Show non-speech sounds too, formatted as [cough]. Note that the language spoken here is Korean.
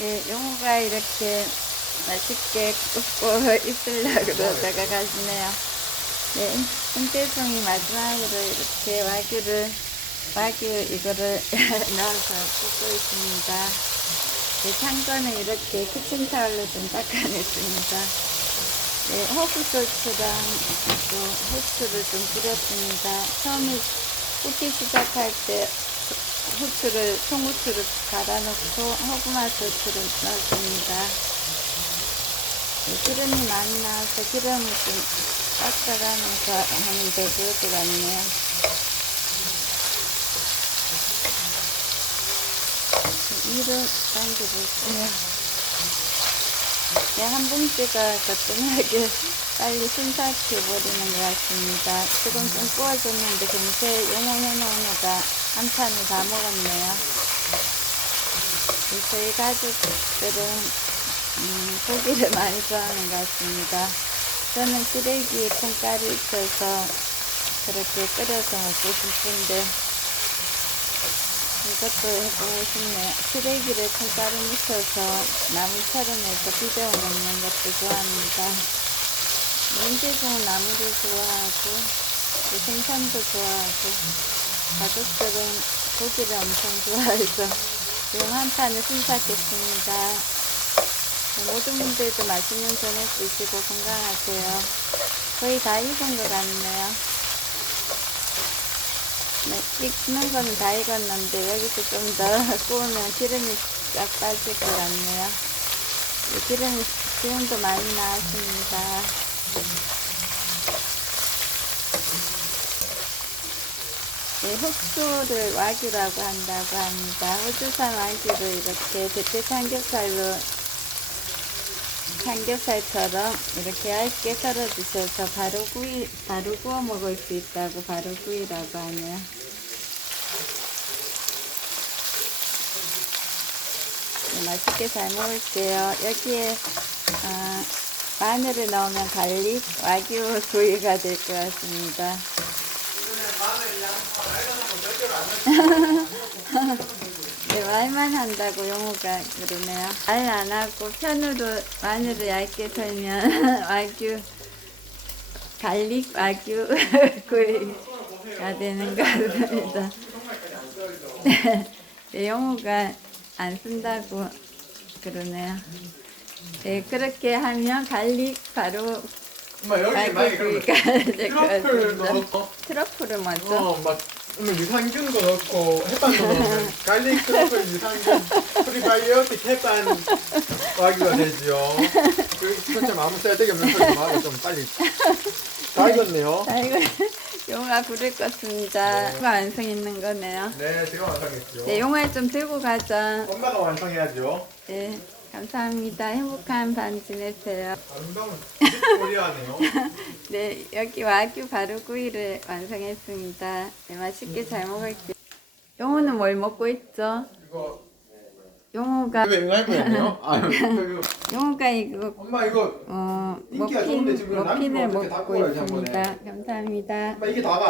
예, 용우가 이렇게 맛있게 굽고 [laughs] 있으려고 그러다가 가시네요. 네, 홍대송이 마지막으로 이렇게 와규를, 와규 이거를 [laughs] 넣어서 굽고 있습니다. 네, 창거는 이렇게 키친타올로 좀 닦아냈습니다. 네, 허브소스랑 또 후추를 좀 뿌렸습니다. 처음에 굽기 시작할 때 후추를, 통후추를 갈아놓고 허브맛 소스를 넣었습니다. 네, 기름이 많이 나와서 기름을 좀 닦아가면서 더 좋을 것 같네요. 위로 당겨볼게요. 네, 한 봉지가 거뜬하게 빨리 순삭해버리는 것 같습니다. 조금 좀 구워졌는데 금세 영웅해놓은 애가 한 판을 다 먹었네요. 네, 저희 가족들은 음, 고기를 [laughs] 많이 좋아하는 것 같습니다. 저는 시래기에 콩가루 익혀서 그렇게 끓여서 먹고 싶은데 이것도 해보고 싶네요. 시래기를 콩가루 묻혀서 나물처럼 해서 비벼 먹는 것도 좋아합니다. 민재종은 나물을 좋아하고 또 생선도 좋아하고 가족들은 고기를 엄청 좋아해서 지금 한 판을 순삭했습니다. 모든 분들도 맛있는 저녁 드시고 건강하세요. 거의 다 익은 것 같네요. 네, 익는 거는 다 익었는데 여기서 좀 더 [laughs] 구우면 기름이 쫙 빠질 것 같네요. 네, 기름이 지금도 많이 나왔습니다. 네, 흑수를 와규라고 한다고 합니다. 호주산 와규를 이렇게 대패 삼겹살로 삼겹살처럼 이렇게 얇게 썰어 주셔서 바로 구이 바로 구워 먹을 수 있다고 바로 구이라고 하네요. 네, 맛있게 잘 먹을게요. 여기에 어, 마늘을 넣으면 갈릭 와규 [laughs] 구이가 될 것 같습니다. 네, 말만 한다고 용우가 그러네요. 말 안 하고 편으로 마늘을 얇게 썰면 [laughs] 와규 갈릭 와규 [laughs] 구이가 되는 것 같습니다. [laughs] 네, 용우가 안 쓴다고 그러네요. 네, 그렇게 하면 갈릭 바로 엄마 여기 와규 만약에 그러면 구이가 될것 트러플 같습니다. 넣었어? 트러플을 먼저 어막 그러면 유산균도 넣고 햇반도 넣으면 [laughs] 갈릭 트러플 유산균 프리바이오틱 햇반 와규가 되지요. 그 진짜 아무 쓸데기 없는 소리 말고 좀 빨리 [laughs] 다 익었네요. 아이고 용아 불을 껐습니다. 네. 완성 있는 거네요. 네 제가 완성했죠. 네, 용아 좀 들고 가자. 엄마가 완성해야죠. 네, 감사합니다. 행복한 밤 지내세요. 아름다운 코리아네요. [laughs] 네, 여기 와규 바루구이를 완성했습니다. 네, 맛있게 잘 먹을게요. 용호는 뭘 먹고 있죠? 이거 용호가 이거 응할 거였네요. [laughs] 아 이거 용호가 이거 엄마 이거 어 인기가 머핀 좋은데 지금 머핀을 남기면 어떻게 다 먹고 구워야지, 한 번에. 있습니다. 감사합니다. 엄마 이게 다가